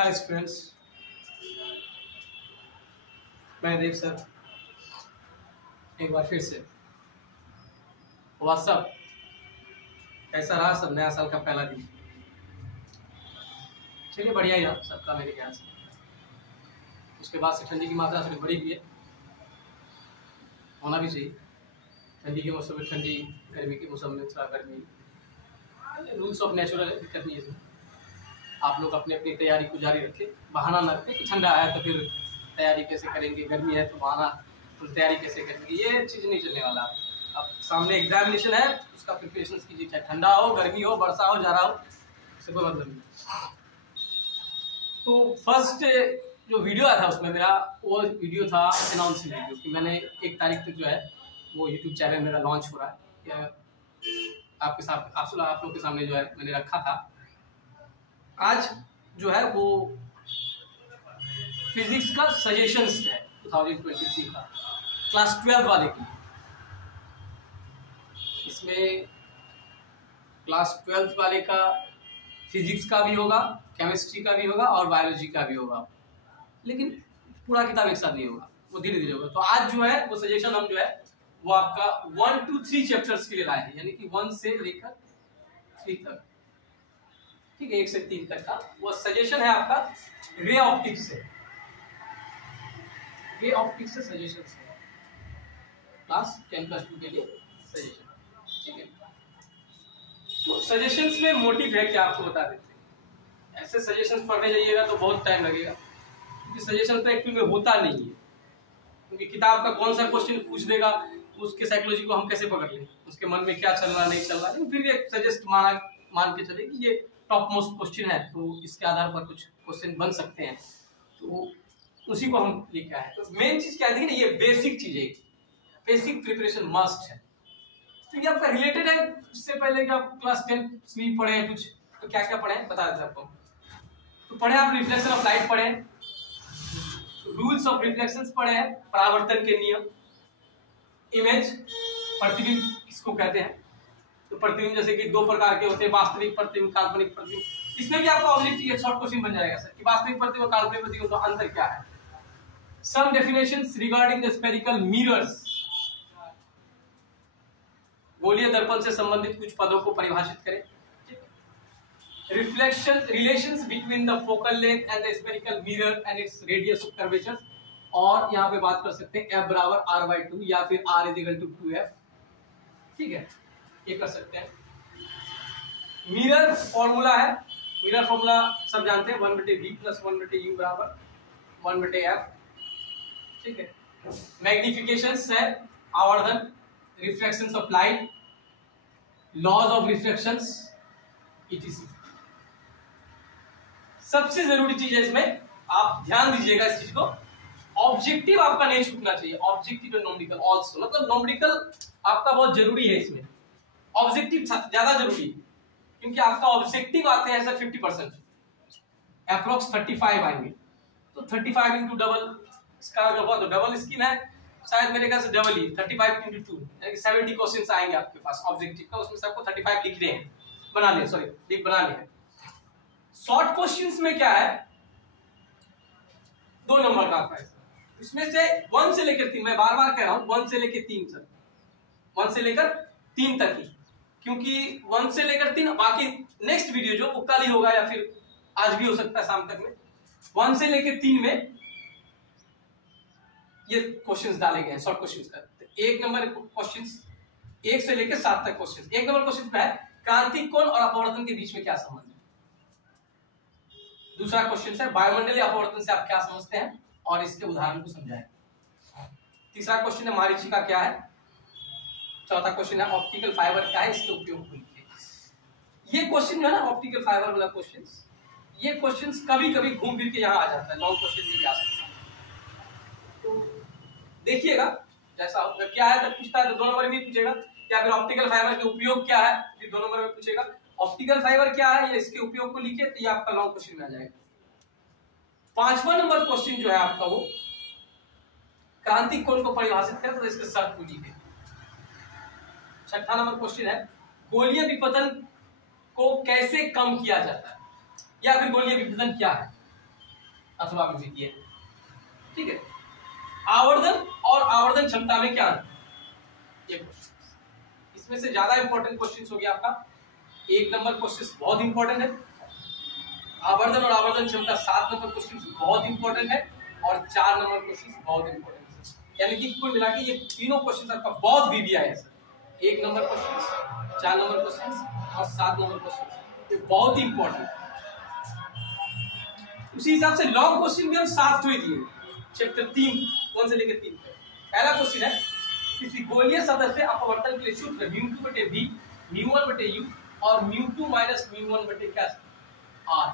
Hi students, मैं देव sir एक बार फिर से। व्हाट्सअप कैसा रहा सब? नया साल का पहला दिन चलिए बढ़िया ही रहा सबका मेरे ख्याल से। उसके बाद से ठंडी की मात्रा थोड़ी बढ़ी हुई है, होना भी चाहिए। ठंडी के मौसम में ठंडी, गर्मी के मौसम में थोड़ा गर्मी, रूल्स ऑफ नेचुरल है, दिक्कत नहीं है इसमें। आप लोग अपनी अपनी तैयारी को जारी रखें, बहाना ना रखें कि ठंडा है तो फिर तैयारी कैसे करेंगे, गर्मी है तो बहाना तो तैयारी कैसे करेंगे, ये चीज़ नहीं चलने वाला। अब सामने एग्जामिनेशन है, उसका प्रिपरेशन कीजिए, चाहे ठंडा हो, गर्मी हो, वर्षा हो, जाड़ा हो, उससे कोई मतलब नहीं। तो फर्स्ट जो वीडियो आया था उसमें मेरा वो वीडियो था अनाउंसिंग वीडियो कि मैंने 1 तारीख तक जो है वो यूट्यूब चैनल मेरा लॉन्च हो रहा है, आपके साथ आप लोग के सामने जो है मैंने रखा था। आज जो है वो फिजिक्स का सजेशंस है 2023 का, क्लास 12 वाले की। इसमें क्लास 12 वाले का फिजिक्स का भी होगा, केमिस्ट्री का भी होगा और बायोलॉजी का भी होगा, लेकिन पूरा किताब एक साथ नहीं होगा, वो धीरे धीरे होगा। तो आज जो है वो सजेशन हम जो है वो आपका 1 to 3 चैप्टर्स के लिए लाए हैं, यानी कि 1 से लेकर 3 तक, ठीक है, 1 से 3 तक का वो सजेशन है आपका रे ऑप्टिक्स से। रे ऑप्टिक्स से सजेशन है क्लास 10+2 के लिए सजेशन, ठीक है। तो सजेशंस में मोटिव है क्या आपको बता देते हैं। ऐसे सजेशंस पढ़ने जाइएगा तो बहुत टाइम लगेगा, क्योंकि सजेशन तो एक्चुअली में होता नहीं है, क्योंकि किताब का कौन सा क्वेश्चन पूछ देगा उसके साइकोलॉजी को हम कैसे पकड़ लें, उसके मन में क्या चल रहा नहीं चल रहा, लेकिन फिर भी एक सजेस्ट मान के चले कि ये टॉप मोस्ट क्वेश्चन है तो इसके आधार पर कुछ क्वेश्चन बन सकते हैं, तो उसी को हम लिखा है। तो मेन चीज क्या है ना, ये बेसिक चीज है, बेसिक प्रिपरेशन मस्ट है। तो ये आपका रिलेटेड है, इससे पहले कि आप क्लास 10 में पढ़े हैं कुछ, तो क्या क्या पढ़े बता देते आपको। तो पढ़े आप रिफ्लेक्शन ऑफ लाइट पढ़े, रूल्स ऑफ रिफ्लेक्शंस पढ़े हैं, परावर्तन के नियम, इमेज प्रतिबिंब किसको कहते हैं। तो प्रतिबिंब जैसे कि 2 प्रकार के होते हैं, वास्तविक प्रतिबिंब, काल्पनिक प्रतिबिंब। इसमें भी आपका ऑब्जेक्टिव एक शॉर्ट क्वेश्चन बन जाएगा सर कि वास्तविक प्रतिबिंब और काल्पनिक प्रतिबिंब का अंतर क्या है। Some definitions regarding the spherical mirrors, गोलीय दर्पण से संबंधित कुछ पदों को परिभाषित करें। Reflection relations between the focal length and the spherical mirror and its radius of curvature, और यहाँ पे बात कर सकते हैं F बराबर R/2 या फिर R = 2F, ठीक है, ये कर सकते हैं। मिरर फॉर्मूला है, मिरर फॉर्मूला सब जानते हैं, 1/V + 1/U बराबर 1/F, ठीक है। मैग्निफिकेशंस है, आवर्धन, reflections of light, laws of reflections, etc। सबसे जरूरी चीज है इसमें, आप ध्यान दीजिएगा इस चीज को, ऑब्जेक्टिव आपका नहीं छूटना चाहिए। ऑब्जेक्टिव और नोमेरिकल आल्सो, मतलब नोमेरिकल आपका बहुत जरूरी है इसमें, ऑब्जेक्टिव ज्यादा जरूरी है, क्योंकि आपका ऑब्जेक्टिव आते हैं सर 50%, अप्रोक्स 35 आएंगे। तो 35 इंटू डबल, इसका अगर हुआ तो डबल स्कीम है, शायद मेरे ख्याल से डबल ही 35 इंटू 2 यानी कि 70 क्वेश्चन आएंगे आपके पास ऑब्जेक्टिव का, उसमें से आपको 35 लिखने हैं, बनाने, सॉरी बनाने हैं। शॉर्ट क्वेश्चंस में क्या है, 2 नंबर का आता है, इसमें से 1 से लेकर 3, मैं बार बार कह रहा हूं 1 से लेकर 3 सर, 1 से लेकर 3 तक ही, क्योंकि 1 से लेकर 3 बाकी नेक्स्ट वीडियो जो वो कल ही होगा या फिर आज भी हो सकता है शाम तक में, 1 से लेकर 3 में ये क्वेश्चंस डाले गए हैं शॉर्ट क्वेश्चंस का। 1 नंबर क्वेश्चंस 1 से लेकर 7 तक क्वेश्चंस। 1 नंबर क्वेश्चन है क्रांतिक कोण और अपवर्तन के बीच में क्या संबंध है। दूसरा क्वेश्चन है वायुमंडलीय अपवर्तन से आप क्या समझते हैं और इसके उदाहरण को समझाएं। तीसरा क्वेश्चन है मरीचिका क्या है। चौथा क्वेश्चन है ऑप्टिकल फाइबर क्या है, इसके उपयोग को लिखिए। ये क्वेश्चन जो है ना ऑप्टिकल फाइबर वाला क्वेश्चन, ये क्वेश्चन कभी कभी घूम फिर के यहाँ आ जाता है, लॉन्ग क्वेश्चन में भी आ सकता है। तो देखिएगा जैसा होगा, क्या है तो पूछता है तो 2 नंबर में पूछेगा, या फिर ऑप्टिकल फाइबर के उपयोग क्या है फिर 2 नंबर में पूछेगा। ऑप्टिकल फाइबर क्या है, इसके उपयोग को लिखिए तो ये आपका लॉन्ग क्वेश्चन में आ जाएगा। 5वां नंबर क्वेश्चन जो है आपका वो क्रांतिक कोण को परिभाषित करें तो इसके शर्त को लिखिए। 6वां नंबर क्वेश्चन है गोलीय विपतन को कैसे कम किया जाता है, या फिर गोलीय विपतन क्या है। अथवा विद्युतीय। ठीक है, आवर्धन और आवर्धन क्षमता में क्या अंतर? ये क्वेश्चन, इसमें से ज्यादा इंपॉर्टेंट क्वेश्चन हो गया आपका। 1 नंबर क्वेश्चन बहुत इंपॉर्टेंट है, आवर्धन और आवर्धन क्षमता 7 नंबर क्वेश्चन बहुत इंपॉर्टेंट है, और 4 नंबर क्वेश्चन बहुत इंपॉर्टेंट है। यानी कि कुल मिला के ये तीनों क्वेश्चन आपका बहुत वीवीआई है sir. 1 number question, 4 number question और 7 नंबर क्वेश्चन, ये बहुत ही इंपॉर्टेंट है। उसी हिसाब से लॉन्ग क्वेश्चन भी हम 7 ही दिए, चैप्टर 3 1 से लेकर 3 तक। पहला क्वेश्चन है, किसी गोलीय सतह से अपवर्तन के लिए सूत्र μ2/v μ1/u और μ2 - μ1/ क्या r।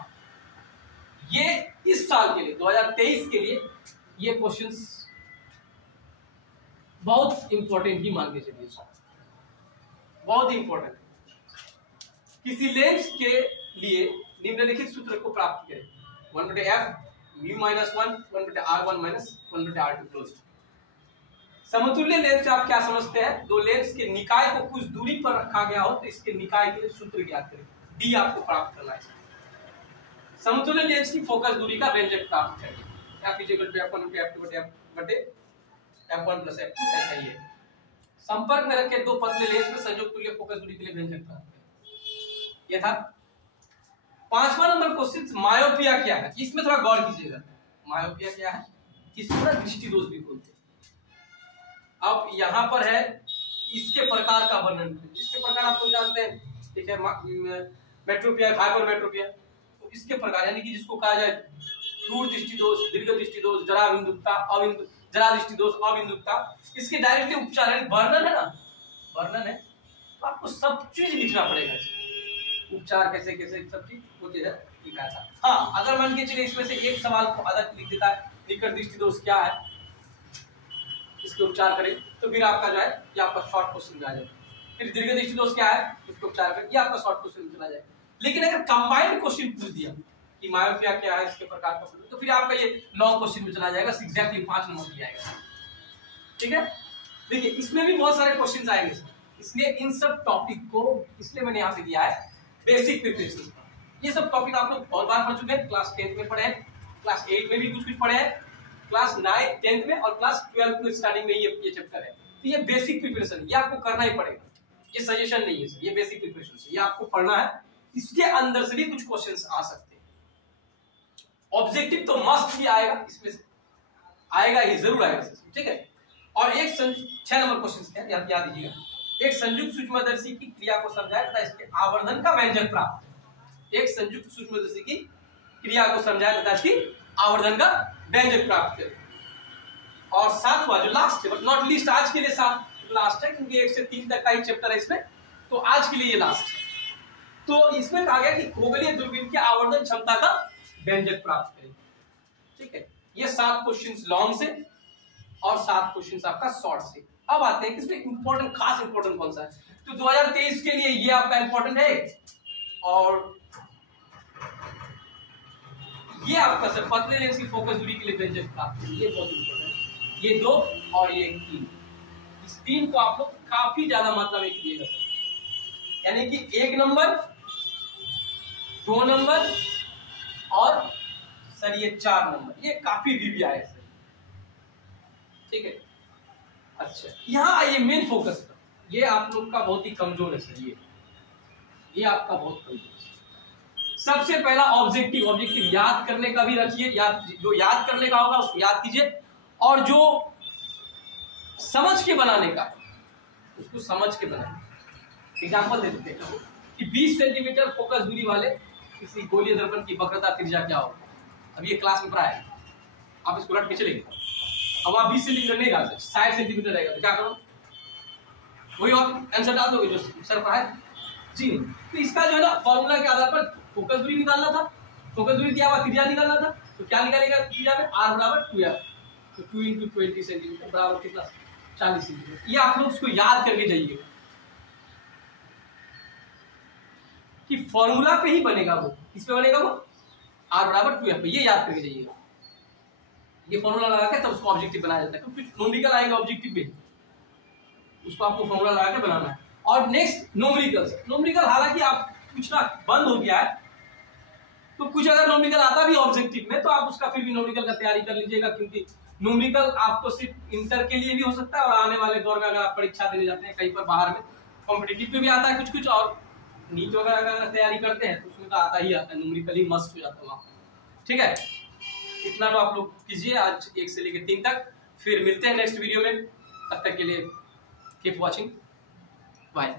ये इस साल के लिए 2023 के लिए ये क्वेश्चंस बहुत इंपॉर्टेंट ही मान के चलिए, बहुत ही इंपॉर्टेंट। किसी लेंस के लिए निम्नलिखित सूत्र को प्राप्त करें, 1/f μ-1 1/r1 - 1/r2 क्लोज्ड। समतुल्य लेंस से आप क्या समझते हैं? दो लेंस के निकाय को कुछ दूरी पर रखा गया हो तो इसके निकाय के लिए सूत्र ज्ञात करें, डी आपको प्राप्त करना है। समतुल्य लेंस की फोकस दूरी का व्यंजक प्राप्त करें, f = f1/f2/f1 + f2, ऐसा ही है। संपर्क में रखे दो पतले लेंस में संयोग तुल्य फोकस दूरी के लिए व्यंजक प्राप्त करें। ये था 5वां नंबर क्वेश्चन, मायोपिया क्या है? इसमें थोड़ा गौर कीजिएगा। मायोपिया क्या है? इसको ना दृष्टि दोष भी बोलते हैं। अब यहाँ पर है इसके प्रकार का वर्णन, जिसके प्रकार आप लोग जानते हैं, ठीक है, मेट्रोपिया, हाइपरमेट्रोपिया, तो इसके प्रकार यानी कि जिसको कहा जाए दूर दृष्टि दोष, दीर्घ दृष्टि दोष, जरा बिंदुकता, जरा दृष्टि दोष, अबिंदुकता, इसके डायरेक्टली उपचार है, वर्णन है ना, वर्णन है, तो आपको सब चीज लिखना पड़ेगा। उपचार कैसे कैसे सब चीज वो चीज लिखा था। हाँ, अगर मान के चलिए इसमें से एक सवाल को आधा लिख देता है, निकट दृष्टि दोष क्या है, इसके उपचार करें, तो फिर आपका जो है ये आपका शॉर्ट क्वेश्चन आ जाए। फिर दीर्घ दृष्टि दोष क्या है, इसके उपचार करें, ये आपका शॉर्ट क्वेश्चन चला जाए। लेकिन अगर कंबाइंड क्वेश्चन पूछ दिया कि मायोपिया क्या है, इसके प्रकार का, तो फिर आपका ये लॉन्ग क्वेश्चन में चला जाएगा, एग्जैक्टली 5 नंबर दिया जाएगा। ठीक है, देखिए इसमें भी बहुत सारे क्वेश्चन आएंगे, इसलिए इन सब टॉपिक को इसलिए मैंने यहाँ पे दिया है बेसिक प्रिपरेशन। ये सब टॉपिक आप लोग बहुत बार पढ़ चुके हैं, क्लास 10th में पढ़े हैं, क्लास 8 में भी कुछ पढ़े हैं, क्लास 9 10th में और क्लास 12 में स्टार्टिंग में ये चैप्टर है। तो ये बेसिक प्रिपरेशन, ये आपको करना ही पड़ेगा, ये सजेशन नहीं है सर, ये बेसिक प्रिपरेशन है, ये आपको पढ़ना है। इसके अंदर से भी कुछ क्वेश्चंस आ सकते हैं। ऑब्जेक्टिव तो मस्ट भी आएगा, इसमें से आएगा ही, जरूर आएगा, ठीक है। और एक 6 नंबर क्वेश्चन है, याद दीजिएगा, एक संयुक्त सूक्ष्मदर्शी की क्रिया को समझाए तथा इसके आवर्धन का व्यंजक प्राप्त। एक संयुक्त सूक्ष्मदर्शी की क्रिया को समझाए तथा इसकी आवर्धन का व्यंजक प्राप्त करें। और 7वां जो लास्ट है, बट नॉट लीस्ट, आज के लिए 7 लास्ट है, क्योंकि 1 से 3 तक का ही चैप्टर है इसमें, तो आज के लिए ये लास्ट है। तो इसमें कहा गया कि खगोलीय दूरबीन की आवर्धन क्षमता का व्यंजक प्राप्त करें। ठीक है, ये 7 क्वेश्चंस लॉन्ग से और 7 क्वेश्चंस आपका शॉर्ट से। अब आते हैं कि इसमें इंपॉर्टेंट, खास इंपॉर्टेंट कौन सा है। तो 2023 के लिए ये आपका इंपॉर्टेंट है, और ये आपका सर पतले लेंस की फोकस दूरी के लिए व्यंजक प्राप्त करें, ये बहुत इंपॉर्टेंट है। ये 2 और ये 3, इस 3 को आप लोग काफी ज्यादा मात्रा में कीजिएगा सर, यानी कि 1 नंबर 2 नंबर और सर ये 4 नंबर, ये काफी वीवीआई है सर। ठीक है, अच्छा यहाँ आइए मेन फोकस पर, ये आप लोग का बहुत ही कमजोर है सर, ये आपका बहुत कमजोर है। सबसे पहला ऑब्जेक्टिव, ऑब्जेक्टिव याद करने का भी रखिए, जो याद करने का होगा उसको याद कीजिए, और जो समझ के बनाने का उसको समझ के बनाइए। एग्जाम्पल दे देते हैं कि 20 सेंटीमीटर फोकस दूरी वाले किसी गोलीय दर्पण की वक्रता त्रिज्या क्या होगा। अब ये क्लास में पढ़ा है, आप इसको रट के चलेंगे। अब आप 20 सेंटीमीटर नहीं डाल सकते, 60 सेंटीमीटर रहेगा, तो क्या करो, वही और आंसर डाल दोगे जो सर पढ़ा है जी। तो इसका जो है ना फॉर्मूला के आधार पर फोकस दूरी निकालना था, फोकस दूरी दिया हुआ त्रिज्या निकालना था, तो क्या निकालेगा त्रिज्या में, r = 2f, तो 2 × 20 सेंटीमीटर बराबर कितना, 40 सेंटीमीटर। ये आप लोग उसको याद करके जाइएगा कि फॉर्मूला पे ही बनेगा वो, किस पे बनेगा वो, r = 2f, ये याद करके जाइएगा। ये फॉर्मूला लगा के तब उसको ऑब्जेक्टिव बनाया जाता है, क्योंकि न्यूमेरिकल आएगा ऑब्जेक्टिव पे, उसको आपको फॉर्मूला लगा के बनाना है। और नेक्स्ट न्यूमेरिकल, न्यूमेरिकल हालांकि आप पूछना बंद हो गया है, तो कुछ अगर न्यूमेरिकल आता भी ऑब्जेक्टिव में तो आप उसका फिर भी न्यूमेरिकल का तैयारी कर लीजिएगा, क्योंकि न्यूमेरिकल आपको सिर्फ इंटर के लिए भी हो सकता है और आने वाले दौर में अगर आप परीक्षा देने जाते हैं कहीं पर बाहर में कॉम्पिटिटिव में भी आता है कुछ कुछ, और नीट वगैरह अगर तैयारी करते हैं तो उसमें तो आता ही आता है, न्यूमेरिकल ही मस्ट हो जाता है वहाँ। ठीक है, इतना तो आप लोग कीजिए आज 1 से लेकर 3 तक। फिर मिलते हैं नेक्स्ट वीडियो में, तब तक के लिए कीप वॉचिंग, बाय।